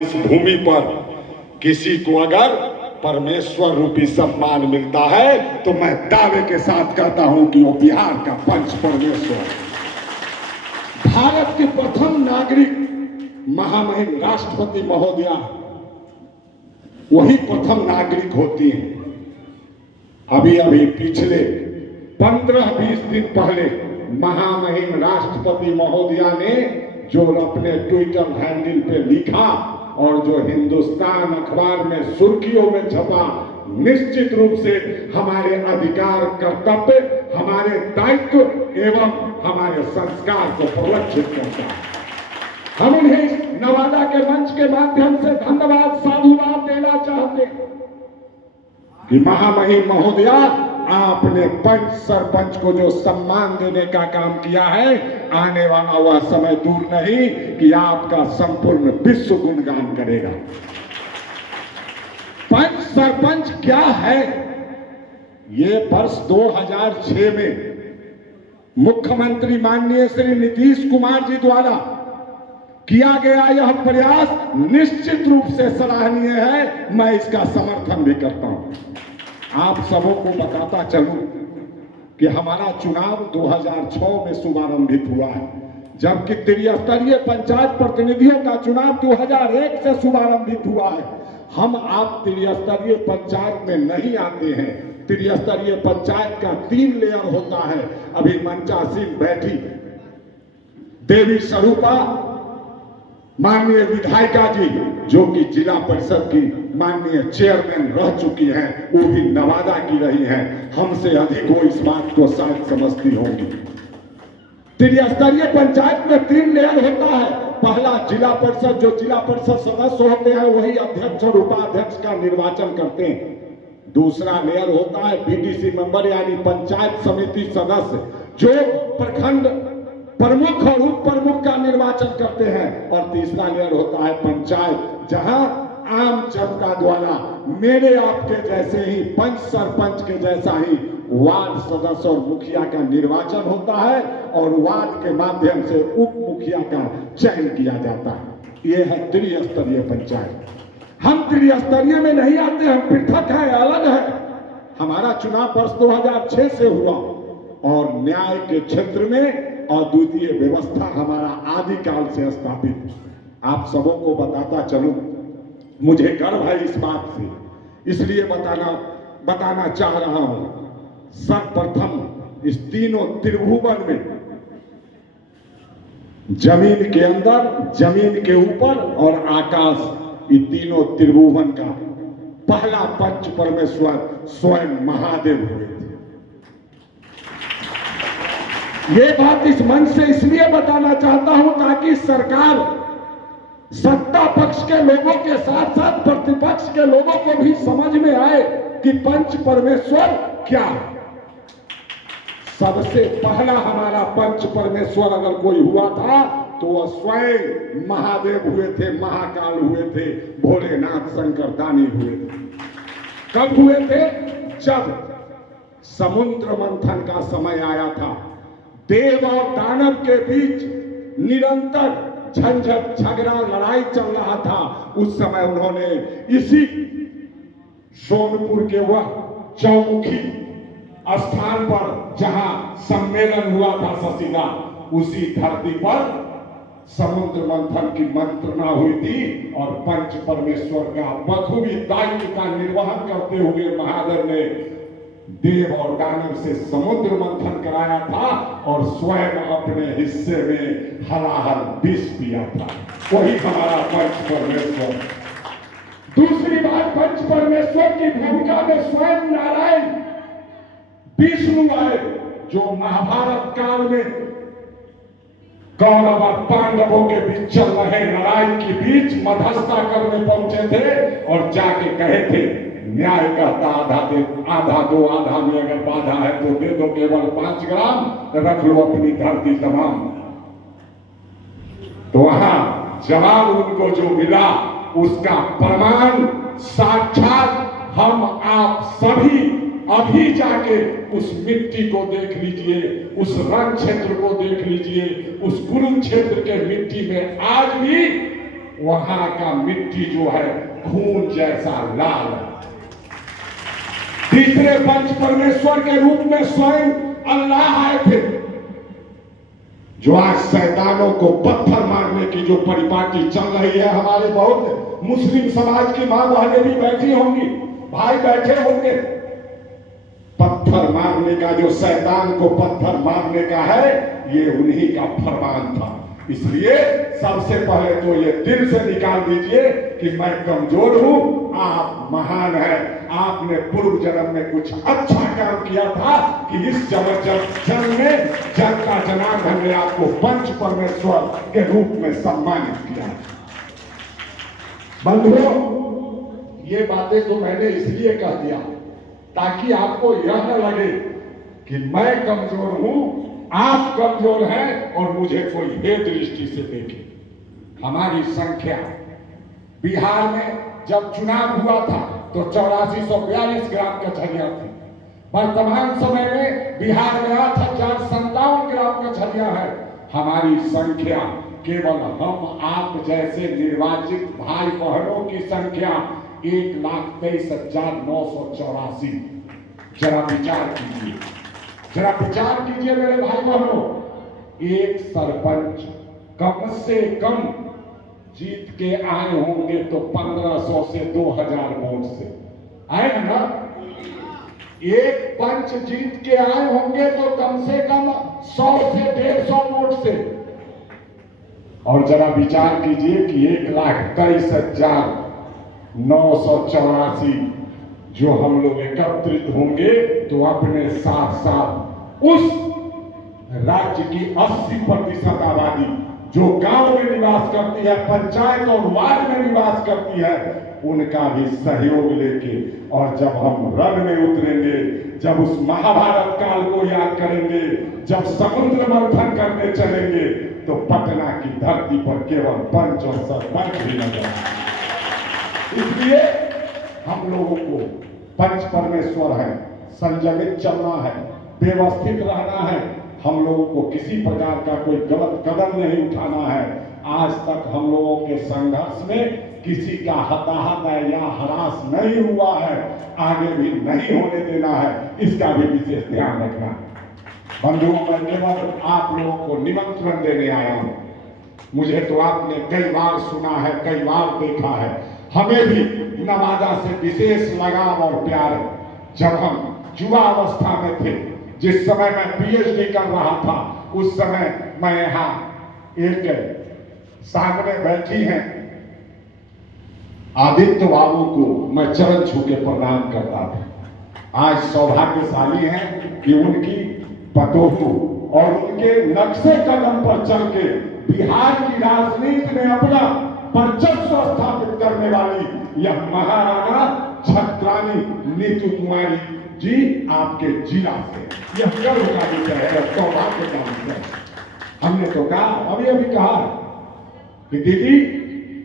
इस भूमि पर किसी को अगर परमेश्वर रूपी सम्मान मिलता है तो मैं दावे के साथ कहता हूं कि वो बिहार का पंच परमेश्वर। भारत की प्रथम नागरिक महामहिम राष्ट्रपति महोदया वही प्रथम नागरिक होती हैं। अभी अभी पिछले 15-20 दिन पहले महामहिम राष्ट्रपति महोदया ने जो अपने ट्विटर हैंडल पे लिखा और जो हिंदुस्तान अखबार में सुर्खियों में छपा, निश्चित रूप से हमारे अधिकार, कर्तव्य, हमारे दायित्व एवं हमारे संस्कार को प्रलक्षित करता है। हम उन्हें नवादा के मंच के माध्यम से धन्यवाद, साधुवाद देना चाहते हैं कि महामहिम महोदया, आपने पंच सरपंच को जो सम्मान देने का काम किया है, आने वाला वह समय दूर नहीं कि आपका संपूर्ण विश्व गुणगान करेगा। पंच सरपंच क्या है? ये वर्ष 2006 में मुख्यमंत्री माननीय श्री नीतीश कुमार जी द्वारा किया गया यह प्रयास निश्चित रूप से सराहनीय है। मैं इसका समर्थन भी करता हूं। आप सबों को बताता चलूं कि हमारा चुनाव 2006 में शुभारंभित हुआ है, जबकि त्रिस्तरीय पंचायत प्रतिनिधियों का चुनाव 2001 से शुभारंभित हुआ है। हम आप त्रिस्तरीय पंचायत में नहीं आते हैं। त्रिस्तरीय पंचायत का 3 लेयर होता है। अभी मंचासीन बैठी देवी स्वरूपा माननीय विधायिका जी, जो कि जिला परिषद की माननीय चेयरमैन रह चुकी हैं, वो भी नवादा की रही हैं। हमसे अधिक वो इस बात को शायद समझती होंगी। त्रिस्तरीय पंचायत में 3 लेयर होता है। पहला जिला परिषद, जो जिला परिषद सदस्य होते हैं वही अध्यक्ष और उपाध्यक्ष का निर्वाचन करते हैं। दूसरा लेयर होता है बीडीसी मेंबर यानी पंचायत समिति सदस्य, जो प्रखंड प्रमुख और उप प्रमुख का निर्वाचन करते हैं। और तीसरा लेयर होता है पंचायत, जहां आम जनता द्वारा मेरे आपके जैसे ही पंच सरपंच के जैसा ही वार्ड सदस्य और मुखिया का निर्वाचन होता है और वार्ड के माध्यम से उप मुखिया का चयन किया जाता है। यह है त्रिस्तरीय पंचायत। हम त्रिस्तरीय में नहीं आते, हम पृथक हैं, अलग है। हमारा चुनाव वर्ष 2006 से हुआ और न्याय के क्षेत्र में अद्वितीय व्यवस्था हमारा आदिकाल से स्थापित। आप सबों को बताता चलूं, मुझे गर्व है इस बात से, इसलिए बताना चाह रहा हूं। सर्वप्रथम इस तीनों त्रिभुवन में, जमीन के अंदर, जमीन के ऊपर और आकाश, ये तीनों त्रिभुवन का पहला पंच परमेश्वर स्वयं महादेव हुए थे। ये बात इस मंच से इसलिए बताना चाहता हूं ताकि सरकार सत्ता पक्ष के लोगों के साथ साथ प्रतिपक्ष के लोगों को भी समझ में आए कि पंच परमेश्वर क्या है। सबसे पहला हमारा पंच परमेश्वर अगर कोई हुआ था तो वह स्वयं महादेव हुए थे, महाकाल हुए थे, भोलेनाथ शंकर दानी हुए थे। कब हुए थे? जब समुद्र मंथन का समय आया था। देव और दानव के बीच निरंतर झंझट, झगड़ा, लड़ाई चल रहा था। उस समय उन्होंने इसी सोनपुर के वह चौमुखी स्थान पर जहां सम्मेलन हुआ था शशिला, उसी धरती पर समुद्र मंथन की मंत्रणा हुई थी और पंच परमेश्वर का बखूबी दायित्व का निर्वहन करते हुए महादेव ने देव और दानव से समुद्र मंथन कराया था और स्वयं अपने हिस्से में हलाहल विष पिया था। वही हमारा पंच परमेश्वर। दूसरी बात, पंच परमेश्वर की भूमिका में स्वयं नारायण विष्णु आए, जो महाभारत काल में कौरव और पांडवों के बीच चल रहे लड़ाई के बीच मध्यस्थता करने पहुंचे थे और जाके कहे थे, न्याय कहता आधा दो, आधा में अगर बाधा है तो दे दो, केवल 5 ग्राम, रख लो अपनी धरती तमाम। तो वहां जवाब उनको जो मिला उसका प्रमाण साक्षात हम आप सभी अभी जाके उस मिट्टी को देख लीजिए, उस रण क्षेत्र को देख लीजिए, उस कुरुक्षेत्र के मिट्टी में आज भी वहां का मिट्टी जो है खून जैसा लाल है। तीसरे पंच परमेश्वर के रूप में स्वयं अल्लाह आए थे, जो आज शैतानों को पत्थर मारने की जो परिपाटी चल रही है। हमारे बहुत मुस्लिम समाज की मां बहनें भी बैठी होंगी, भाई बैठे होंगे। पत्थर मारने का, जो शैतान को पत्थर मारने का है, ये उन्हीं का फरमान था। इसलिए सबसे पहले तो ये दिल से निकाल दीजिए कि मैं कमजोर हूं, आप महान हैं। आपने पूर्व जन्म में कुछ अच्छा काम किया था कि इस जन्म में जन का जनार्दन ने आपको पंच परमेश्वर के रूप में सम्मानित किया। बंधुओं, ये बातें तो मैंने इसलिए कह दिया ताकि आपको यह न लगे कि मैं कमजोर हूं, आप कमजोर हैं और मुझे कोई हे दृष्टि से देखे। हमारी संख्या बिहार में जब चुनाव हुआ था तो 8442 ग्राम कचहरियां थी। वर्तमान समय में बिहार में 8057 ग्राम कचहरियां है। हमारी संख्या केवल हम आप जैसे निर्वाचित भाई बहनों की संख्या 1,23,984। जरा विचार कीजिए, जरा विचार कीजिए मेरे भाई बहनों। एक सरपंच कम से कम जीत के आए होंगे तो 1500 से 2000 वोट से आए ना। एक पंच जीत के आए होंगे तो कम से कम 100 से 150 वोट से। और जरा विचार कीजिए कि 1,23,984 जो हम लोग एकत्रित होंगे तो अपने साथ साथ उस राज्य की 80% आबादी जो गांव में निवास करती है, पंचायत और वार्ड में निवास करती है, उनका भी सहयोग लेके, और जब हम रण में उतरेंगे, जब उस महाभारत काल को याद करेंगे, जब समुद्र मंथन करने चलेंगे, तो पटना की धरती पर केवल पंच और सरपंच भी नजर आए। इसलिए हम लोगों को पंच परमेश्वर है, संयमित चलना है, व्यवस्थित रहना है। हम लोगों को किसी प्रकार का कोई गलत कदम नहीं उठाना है। आज तक हम लोगों के संघर्ष में किसी का हताहत या हरास नहीं हुआ है, आगे भी नहीं होने देना है, इसका भी विशेष ध्यान रखना। बंधुओं, मैं केवल आप लोगों को निमंत्रण देने आया हूं। मुझे तो आपने कई बार सुना है, कई बार देखा है। हमें भी नवादा से विशेष लगाव और प्यार है। जब हम युवा अवस्था में थे, जिस समय मैं पीएचडी कर रहा था, उस समय मैं यहाँ एक सामने बैठी हैं आदित्य बाबू को मैं चरण छू के प्रणाम करता था। आज सौभाग्यशाली हैं कि उनकी पतोहू और उनके नक्शे कदम पर चल के बिहार की राजनीति में अपना वर्चस्व स्थापित करने वाली यह महाराणा छत्रानी नीतू कुमारी जी आपके जिला से, यह गर्व का विषय है, सौभाग्य का विषय है। हमने तो कहा, अभी कहा कि दीदी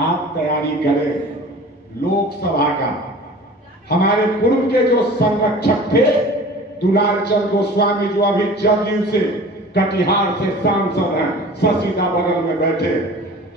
आप तैयारी करें लोकसभा का। हमारे पूर्व के जो संरक्षक थे दुलारचंद गोस्वामी, जो अभी जदयू से कटिहार से सांसद हैं, ससीदा बगल में बैठे,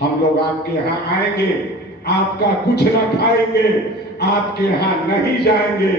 हम लोग आपके यहाँ आएंगे, आपका कुछ न खाएंगे, आपके यहाँ नहीं जाएंगे,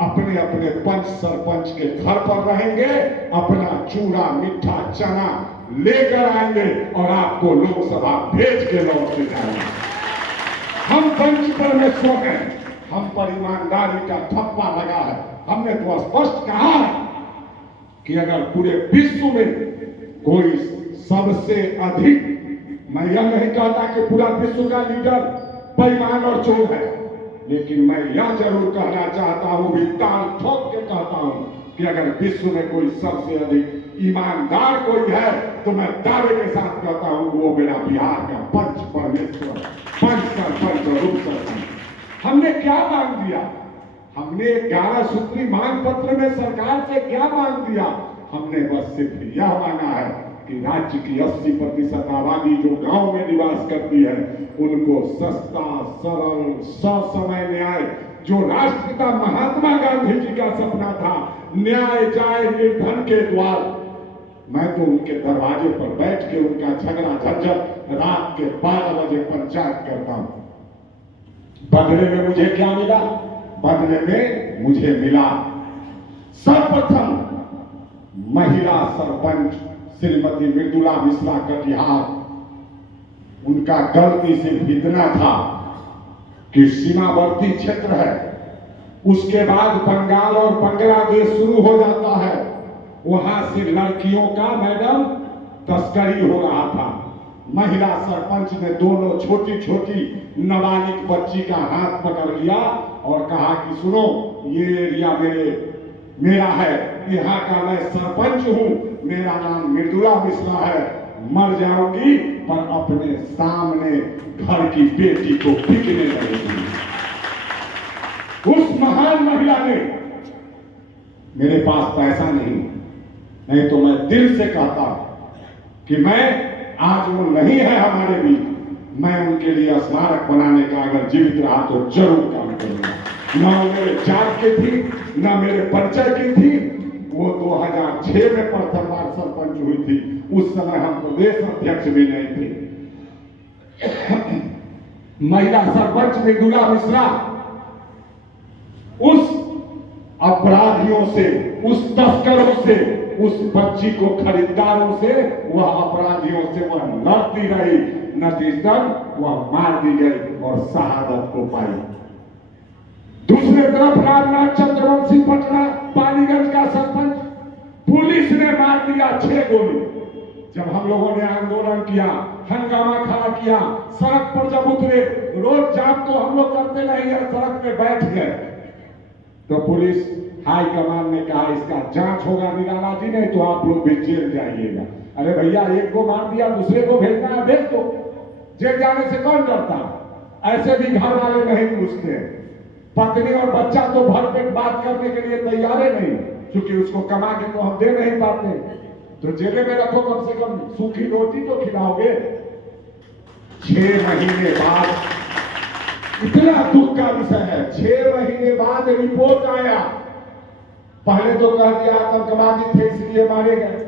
अपने अपने पंच सरपंच के घर पर रहेंगे, अपना चूड़ा मीठा चना लेकर आएंगे और आपको लोकसभा भेज के लौट के जाएंगे। हम पंच परमेश्वर हैं, हम पर ईमानदारी का ठप्पा लगा है। हमने तो स्पष्ट कहा है कि अगर पूरे विश्व में कोई सबसे अधिक, मैं यह नहीं कहता कि पूरा विश्व का लीडर बेईमान और चोर है, लेकिन मैं यह जरूर कहना चाहता हूं, भी ताल ठोक के कहता हूं कि अगर विश्व में कोई सबसे अधिक ईमानदार कोई है तो मैं दावे के साथ कहता हूं वो मेरा बिहार का पंच परमेश्वर, पंच सरपंच और उप सरपंच। हमने क्या मांग दिया? हमने 11 सूत्री मांग पत्र में सरकार से क्या मांग दिया? हमने बस सिर्फ यह मांगा है कि राज्य की 80% आबादी जो गांव में निवास करती है, उनको सस्ता, सरल, ससमय न्याय, जो राष्ट्रपिता महात्मा गांधी जी का सपना था, न्याय जाए निर्धन के द्वार, मैं तो उनके दरवाजे पर बैठ के उनका झगड़ा झंझट रात के 12 बजे पंचायत करता हूं। बदले में मुझे क्या मिला? बदले में मुझे मिला सर्वप्रथम महिला सरपंच श्रीमती मृदुला मिश्रा कटिहार। उनका गलती से इतना था कि सीमावर्ती क्षेत्र है, उसके बाद बंगाल और बांग्लादेश शुरू हो जाता है, वहां से लड़कियों का मैडम तस्करी हो रहा था। महिला सरपंच ने दोनों छोटी छोटी नाबालिग बच्ची का हाथ पकड़ लिया और कहा कि सुनो, ये एरिया मेरा है, यहाँ का मैं सरपंच हूँ, मेरा नाम मृदुला मिश्रा है, मर जाऊंगी पर अपने सामने घर की बेटी को बिकने लगेगी। उस महान महिला ने, मेरे पास पैसा नहीं तो मैं दिल से कहता कि मैं आज वो नहीं है हमारे बीच, मैं उनके लिए स्मारक बनाने का अगर जीवित रहा तो जरूर काम करूंगा। ना मेरे जात की थी, ना मेरे परिचय की थी। वो 2006 में प्रथम बार सरपंच हुई थी, उस समय हम प्रदेश अध्यक्ष भी नहीं थे। महिला सरपंच मृदुला मिश्रा उस अपराधियों से, उस तस्करों से, उस बच्ची को खरीदारों से, वह अपराधियों से वह लड़ती रही, नतीजतन वह मार दी गई और शहादत को पाई। दूसरे तरफ रामनाथ चंद्रवंशी पटना पालीगंज का सरपंच, पुलिस ने मार दिया 6 गोली। जब हम लोगों ने आंदोलन किया, हंगामा खड़ा किया, सड़क पर जब उतरे, रोड जाम तो हम लोग करते नहीं है, सड़क पे बैठ गए, तो पुलिस हाई कमान ने कहा इसका जांच होगा निराला जी, नहीं तो आप लोग भी जेल जाइएगा। अरे भैया, एक को मार दिया, दूसरे को भेजना है, भेज दो, जेल जाने से कौन डरता? ऐसे भी घर वाले नहीं पूछते, पत्नी और बच्चा तो भर पेट बात करने के लिए तैयार नहीं, क्योंकि उसको कमा के तो हम दे नहीं पाते, तो जेल में रखो, कम से कम सूखी रोटी तो खिलाओगे। 6 महीने बाद, इतना दुख का विषय है, 6 महीने बाद रिपोर्ट आया। पहले तो कह दिया आतंकवादी थे इसलिए मारे गए,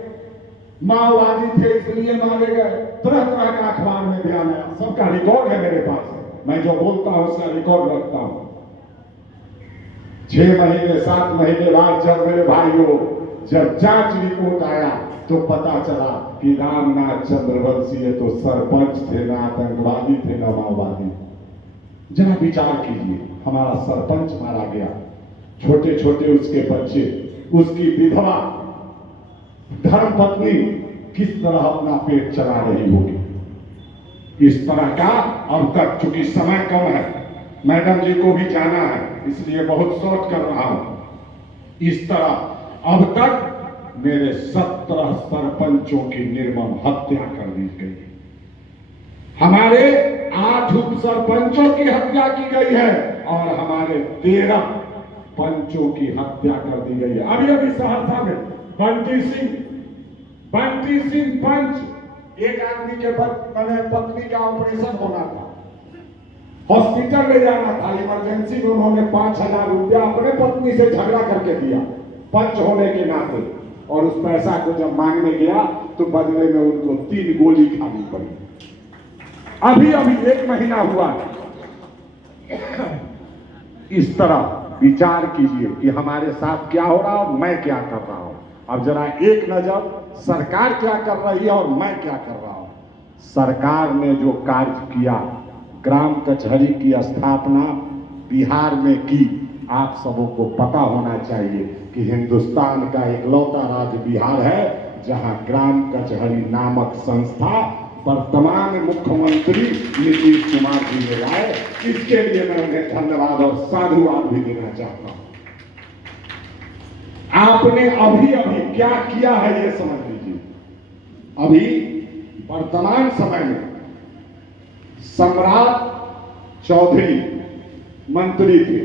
माओवादी थे इसलिए मारे गए, तरह तरह का अखबार में बयान आया, सबका रिकॉर्ड है मेरे पास, मैं जो बोलता हूं उसका रिकॉर्ड रखता हूं। 6 महीने 7 महीने बाद जब मेरे भाइयों, जब जांच रिपोर्ट आया तो पता चला कि रामनाथ चंद्रवंशी ये तो सरपंच थे, ना आतंकवादी थे, ना माओवादी। जरा विचार कीजिए, हमारा सरपंच मारा गया, छोटे छोटे उसके बच्चे, उसकी विधवा धर्मपत्नी किस तरह अपना पेट चला रही होगी। इस तरह का अब तक, चूंकि समय कम है, मैडम जी को भी जाना है, इसलिए बहुत शॉर्ट कर रहा हूं। इस तरह अब तक मेरे 17 सरपंचों की निर्मम हत्या कर दी गई, हमारे 8 उप सरपंचों की हत्या की गई है और हमारे 13 पंचों की हत्या कर दी गई है। अभी अभी सहरसा में बंटी सिंह पंच, एक आदमी के पत्नी का ऑपरेशन होना था, हॉस्पिटल ले जाना था, इमरजेंसी में उन्होंने 5000 रुपया अपने पत्नी से झगड़ा करके दिया, पंच होने के नाते, और उस पैसा को जब मांगने गया तो बदले में उनको 3 गोली खानी पड़ी। अभी अभी 1 महीना हुआ। इस तरह विचार कीजिए कि हमारे साथ क्या हो रहा और मैं क्या कर रहा हूं। अब जरा एक नजर सरकार क्या कर रही है और मैं क्या कर रहा हूं। सरकार ने जो कार्य किया, ग्राम कचहरी की स्थापना बिहार में की, आप सबों को पता होना चाहिए कि हिंदुस्तान का इकलौता राज्य बिहार है जहां ग्राम कचहरी नामक संस्था वर्तमान मुख्यमंत्री नीतीश कुमार जी ने लाए। इसके लिए मैं उन्हें धन्यवाद और साधुवाद भी देना चाहता हूं। आपने अभी अभी क्या किया है ये समझ लीजिए। अभी वर्तमान समय में सम्राट चौधरी मंत्री थे,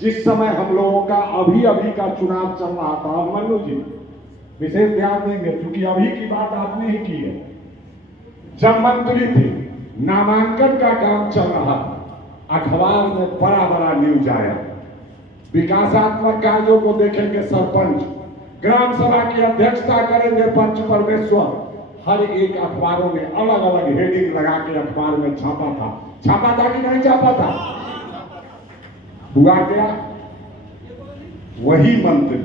जिस समय हम लोगों का अभी अभी का चुनाव चल रहा था। मनु जी विशेष ध्यान देंगे क्योंकि अभी की बात आपने ही की है। जब मंत्री थे, नामांकन का काम चल रहा, अखबार में बड़ा बड़ा न्यूज आया, विकासात्मक कार्यों को देखेंगे सरपंच, ग्राम सभा की अध्यक्षता करेंगे पंच परमेश्वर। हर एक अखबारों में अलग अलग हेडिंग लगा के अखबार में छापा था कि नहीं छापा था? हुआ क्या? वही मंत्री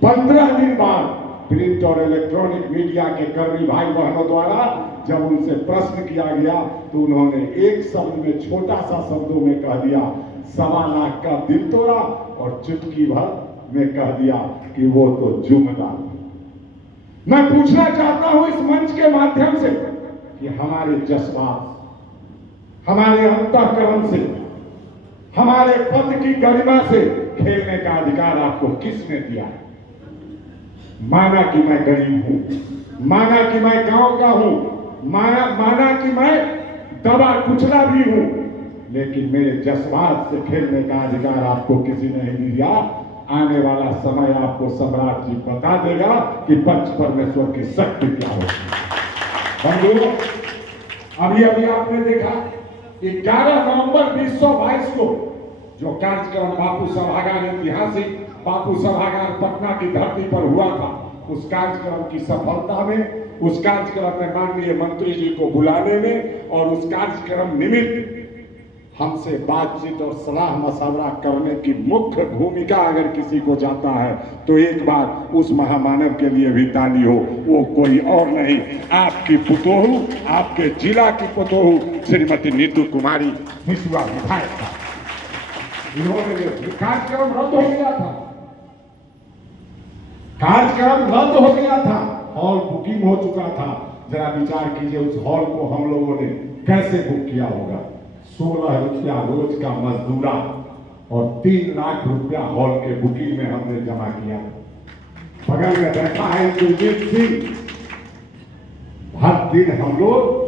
15 दिन बाद प्रिंट और इलेक्ट्रॉनिक मीडिया के कर्मी भाई बहनों द्वारा जब उनसे प्रश्न किया गया तो उन्होंने एक शब्द में, छोटा सा शब्दों में कह दिया, 1.25 लाख का दिल तोड़ा, और चुटकी भर में कह दिया कि वो तो जुम्मेदार। मैं पूछना चाहता हूं इस मंच के माध्यम से कि हमारे जज्बात, हमारे अंतःकरण से, हमारे पद की गरिमा से खेलने का अधिकार आपको किसने दिया है? माना कि मैं गरीब हूं, माना कि मैं गांव का हूं, माना कि मैं दबा कुचला भी हूं, लेकिन मेरे जज्बात से खेलने का अधिकार आपको किसी ने नहीं दिया। आने वाला समय आपको सम्राट जी बता देगा कि पंच परमेश्वर की शक्ति क्या होगी। बंधुओं, अभी आपने देखा 11 नवंबर 2022 को जो कार्यक्रम बापू सभागार, ऐतिहासिक बापू सभागार पटना की धरती पर हुआ था, उस कार्यक्रम की सफलता में, उस कार्यक्रम में माननीय मंत्री जी को बुलाने में और उस कार्यक्रम निमित्त हमसे बातचीत और सलाह मशवरा करने की मुख्य भूमिका अगर किसी को जाता है तो एक बार उस महामानव के लिए भी ताली हो। वो कोई और नहीं, आपकी पुतोहू, आपके जिला की पुतोहू श्रीमती नीतू कुमारी हिसुआ विधायक था। इन्होंने कार्यक्रम रद्द हो गया था, कार्यक्रम रद्द हो गया था, हॉल बुकिंग हो चुका था। जरा विचार कीजिए उस हॉल को हम लोगों ने कैसे बुक किया होगा। 16 रुपया रोज का मजदूरा और 3 लाख रुपया हॉल के बुकिंग में हमने जमा किया। बगल में बैठा है कुलजीत सिंह, हर दिन हम लोग